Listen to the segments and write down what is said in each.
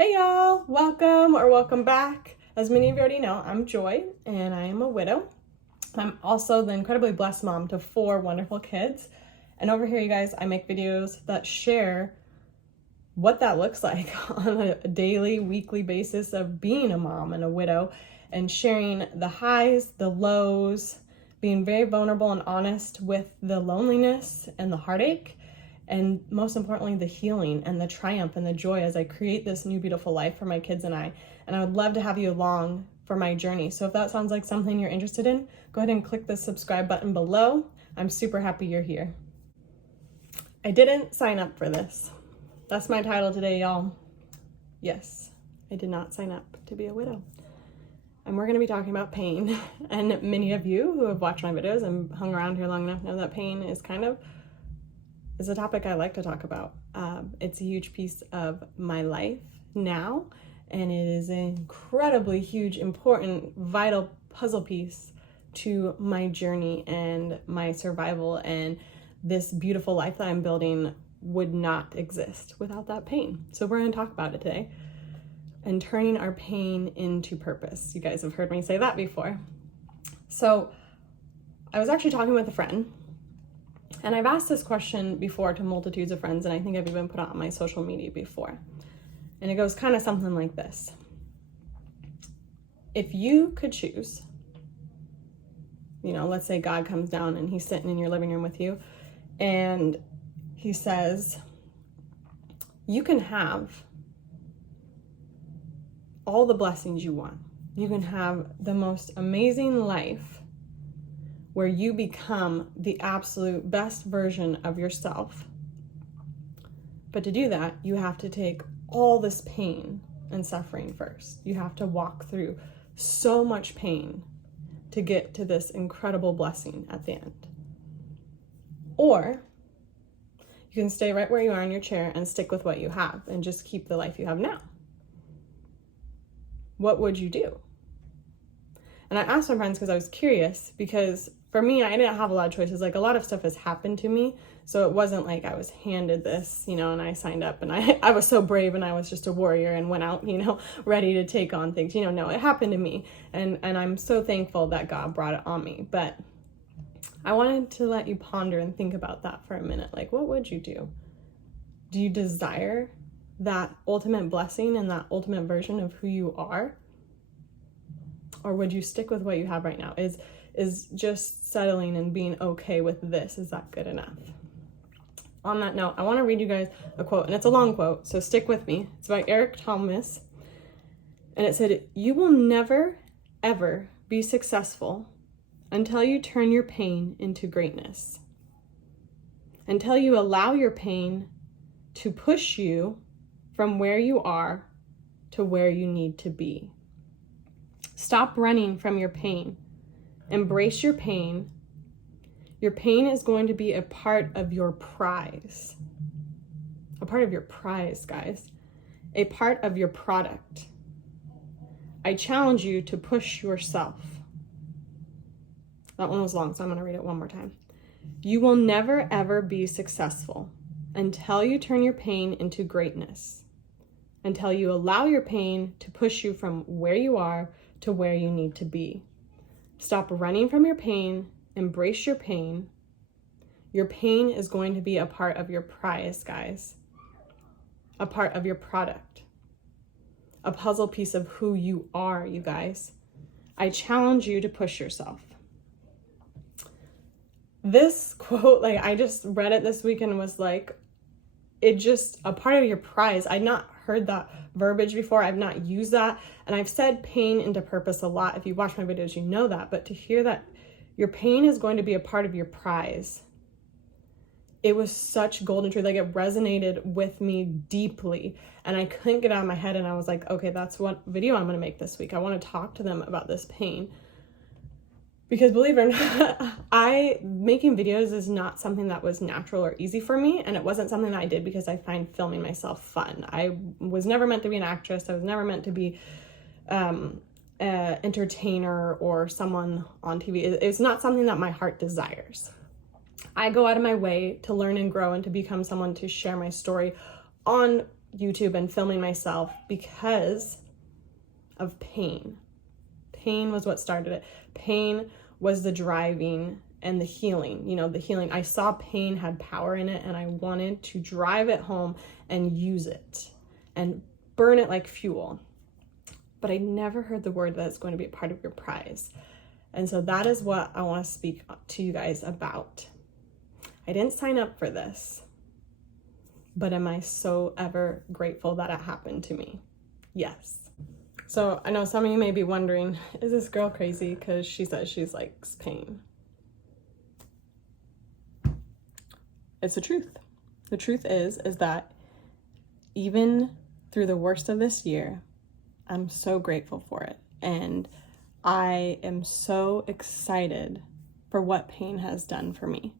Hey y'all, welcome or welcome back. As many of you already know, I'm Joy and I am a widow. I'm also the incredibly blessed mom to 4 wonderful kids. And over here, you guys, I make videos that share what that looks like on a daily, weekly basis of being a mom and a widow, and sharing the highs, the lows, being very vulnerable and honest with the loneliness and the heartache, and most importantly, the healing and the triumph and the joy as I create this new beautiful life for my kids and I. And I would love to have you along for my journey. So if that sounds like something you're interested in, go ahead and click the subscribe button below. I'm super happy you're here. I didn't sign up for this. That's my title today, y'all. Yes, I did not sign up to be a widow. And we're gonna be talking about pain. And many of you who have watched my videos and hung around here long enough know that pain is a topic I like to talk about. It's a huge piece of my life now, and it is an incredibly huge, important, vital puzzle piece to my journey and my survival, and this beautiful life that I'm building would not exist without that pain. So we're gonna talk about it today and turning our pain into purpose. You guys have heard me say that before. So I was actually talking with a friend, and I've asked this question before to multitudes of friends, and I think I've even put it on my social media before. And it goes kind of something like this. If you could choose, let's say God comes down and he's sitting in your living room with you, and he says, you can have all the blessings you want. You can have the most amazing life where you become the absolute best version of yourself. But to do that, you have to take all this pain and suffering first. You have to walk through so much pain to get to this incredible blessing at the end. Or you can stay right where you are in your chair and stick with what you have and just keep the life you have now. What would you do? And I asked my friends because I was curious, because for me, I didn't have a lot of choices. Like, a lot of stuff has happened to me. So it wasn't like I was handed this, and I signed up and I was so brave and I was just a warrior and went out, ready to take on things. No, it happened to me. And I'm so thankful that God brought it on me. But I wanted to let you ponder and think about that for a minute. Like, what would you do? Do you desire that ultimate blessing and that ultimate version of who you are? Or would you stick with what you have right now? Is just settling and being okay with this, is that good enough? On that note, I want to read you guys a quote, and it's a long quote, so stick with me. It's by Eric Thomas, and it said, "You will never, ever be successful until you turn your pain into greatness, until you allow your pain to push you from where you are to where you need to be. Stop running from your pain. Embrace your pain. Your pain is going to be a part of your prize. A part of your prize, guys. A part of your product. I challenge you to push yourself." That one was long, so I'm going to read it one more time. "You will never, ever be successful until you turn your pain into greatness. Until you allow your pain to push you from where you are to where you need to be. Stop running from your pain. Embrace your pain. Your pain is going to be a part of your prize, guys. A part of your product. A puzzle piece of who you are, you guys. I challenge you to push yourself." This quote, I just read it this week and was like, it just, a part of your prize. I'd not heard that verbiage before. I've not used that. And I've said pain into purpose a lot. If you watch my videos, you know that. But to hear that your pain is going to be a part of your prize, it was such golden truth. It resonated with me deeply. And I couldn't get out of my head. And I was like, okay, that's what video I'm going to make this week. I want to talk to them about this pain. Because believe it or not, making videos is not something that was natural or easy for me. And it wasn't something that I did because I find filming myself fun. I was never meant to be an actress. I was never meant to be an entertainer or someone on TV. It's not something that my heart desires. I go out of my way to learn and grow and to become someone to share my story on YouTube and filming myself because of pain. Pain was what started it. Pain was the driving and the healing. The healing. I saw pain had power in it, and I wanted to drive it home and use it and burn it like fuel. But I never heard the word that it's going to be a part of your prize. And so that is what I want to speak to you guys about. I didn't sign up for this, but am I so ever grateful that it happened to me? Yes. So I know some of you may be wondering, is this girl crazy because she says she likes pain? It's the truth. The truth is that even through the worst of this year, I'm so grateful for it. And I am so excited for what pain has done for me.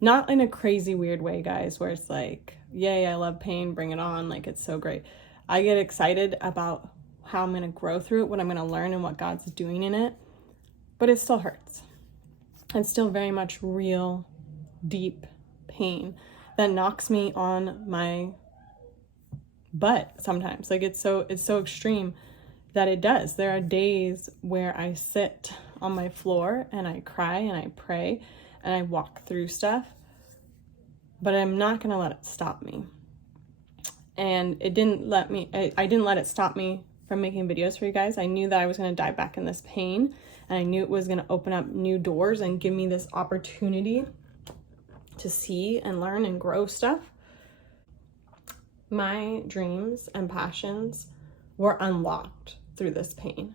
Not in a crazy weird way, guys, where it's like, yay, I love pain, bring it on, like it's so great. I get excited about how I'm going to grow through it, what I'm going to learn, and what God's doing in it. But it still hurts. It's still very much real, deep pain that knocks me on my butt sometimes. Like it's so extreme that it does. There are days where I sit on my floor and I cry and I pray and I walk through stuff, but I'm not going to let it stop me. And it didn't let me, I didn't let it stop me from making videos for you guys. I knew that I was going to dive back in this pain, and I knew it was going to open up new doors and give me this opportunity to see and learn and grow stuff. My dreams and passions were unlocked through this pain.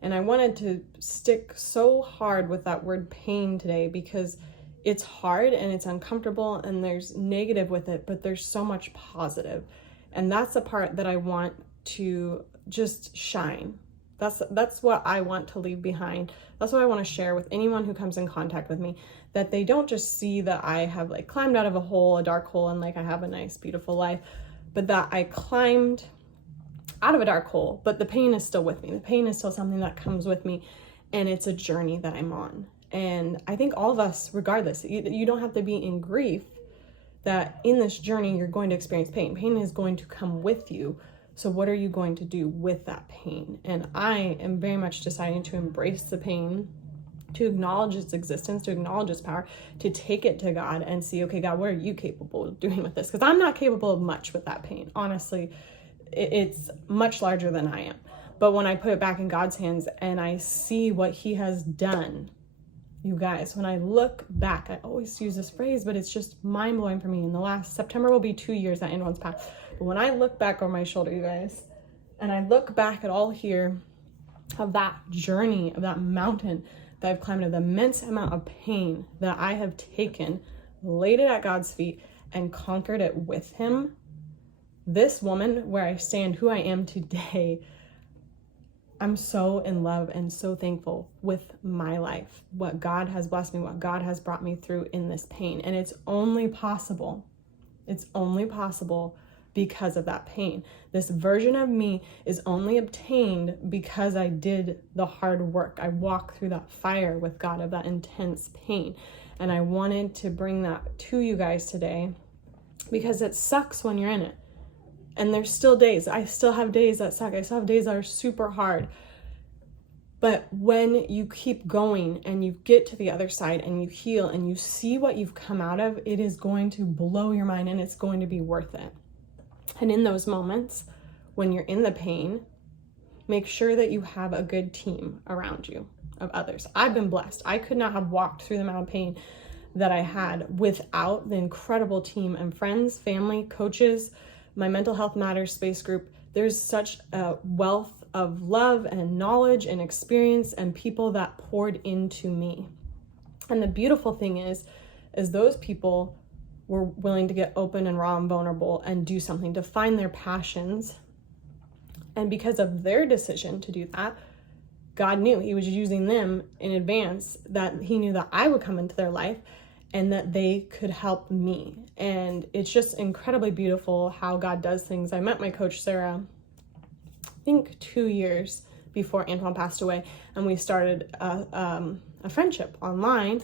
And I wanted to stick so hard with that word pain today because it's hard and it's uncomfortable and there's negative with it, but there's so much positive. And that's the part that I want to just shine. That's what I want to leave behind. That's what I want to share with anyone who comes in contact with me, that they don't just see that I have climbed out of a hole, a dark hole, and I have a nice, beautiful life, but that I climbed out of a dark hole, but the pain is still with me. The pain is still something that comes with me, and it's a journey that I'm on. And I think all of us, regardless, you don't have to be in grief, that in this journey, you're going to experience pain. Pain is going to come with you. So what are you going to do with that pain? And I am very much deciding to embrace the pain, to acknowledge its existence, to acknowledge its power, to take it to God and see, okay, God, what are you capable of doing with this? Because I'm not capable of much with that pain. Honestly, it's much larger than I am. But when I put it back in God's hands and I see what he has done, you guys, when I look back, I always use this phrase, but it's just mind-blowing for me. In the last September will be 2 years that Antoine's passed. But when I look back over my shoulder, you guys, and I look back at all here of that journey, of that mountain that I've climbed, of the immense amount of pain that I have taken, laid it at God's feet, and conquered it with him, this woman, where I stand, who I am today, I'm so in love and so thankful with my life, what God has blessed me, what God has brought me through in this pain. And it's only possible because of that pain. This version of me is only obtained because I did the hard work. I walked through that fire with God of that intense pain. And I wanted to bring that to you guys today because it sucks when you're in it. And there's still days, I still have days that suck. I still have days that are super hard. But when you keep going and you get to the other side and you heal and you see what you've come out of, it is going to blow your mind and it's going to be worth it. And in those moments, when you're in the pain, make sure that you have a good team around you of others. I've been blessed. I could not have walked through the amount of pain that I had without the incredible team and friends, family, coaches, my Mental Health Matters space group. There's such a wealth of love and knowledge and experience and people that poured into me. And the beautiful thing is those people were willing to get open and raw and vulnerable and do something to find their passions. And because of their decision to do that, God knew he was using them in advance, that he knew that I would come into their life and that they could help me. And it's just incredibly beautiful how God does things. I met my coach, Sarah, I think 2 years before Antoine passed away, and we started a friendship online.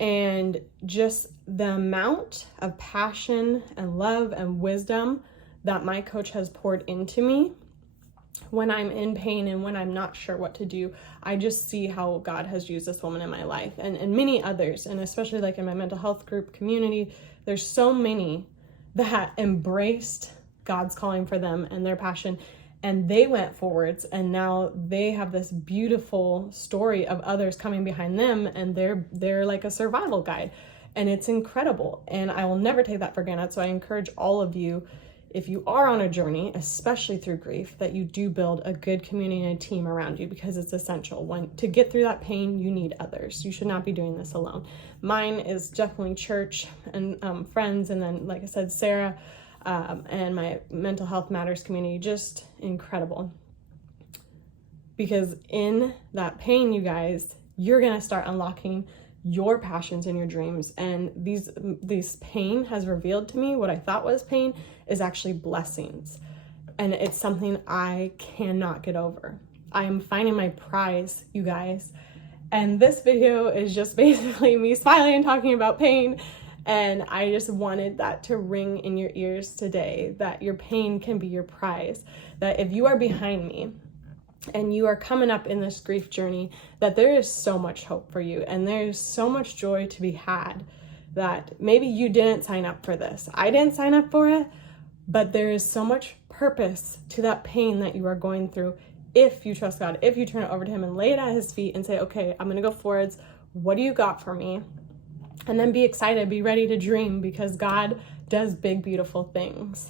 And just the amount of passion and love and wisdom that my coach has poured into me when I'm in pain and when I'm not sure what to do. I just see how God has used this woman in my life, and many others, and especially like in my mental health group community, there's so many that embraced God's calling for them and their passion, and they went forwards, and now they have this beautiful story of others coming behind them, and they're like a survival guide, and it's incredible, and I will never take that for granted. So I encourage all of you, if you are on a journey, especially through grief, that you do build a good community and a team around you, because it's essential. To get through that pain, you need others. You should not be doing this alone. Mine is definitely church and friends, and then, like I said, Sarah, and my Mental Health Matters community, just incredible. Because in that pain, you guys, you're gonna start unlocking your passions and your dreams. And these pain has revealed to me what I thought was pain is actually blessings. And it's something I cannot get over. I am finding my prize, you guys. And this video is just basically me smiling and talking about pain. And I just wanted that to ring in your ears today, that your pain can be your prize. That if you are behind me, and you are coming up in this grief journey, that there is so much hope for you, and there's so much joy to be had, that maybe you didn't sign up for this. I didn't sign up for it, but there is so much purpose to that pain that you are going through if you trust God, if you turn it over to Him and lay it at His feet and say, okay, I'm gonna go forwards. What do you got for me? And then be excited, be ready to dream, because God does big, beautiful things.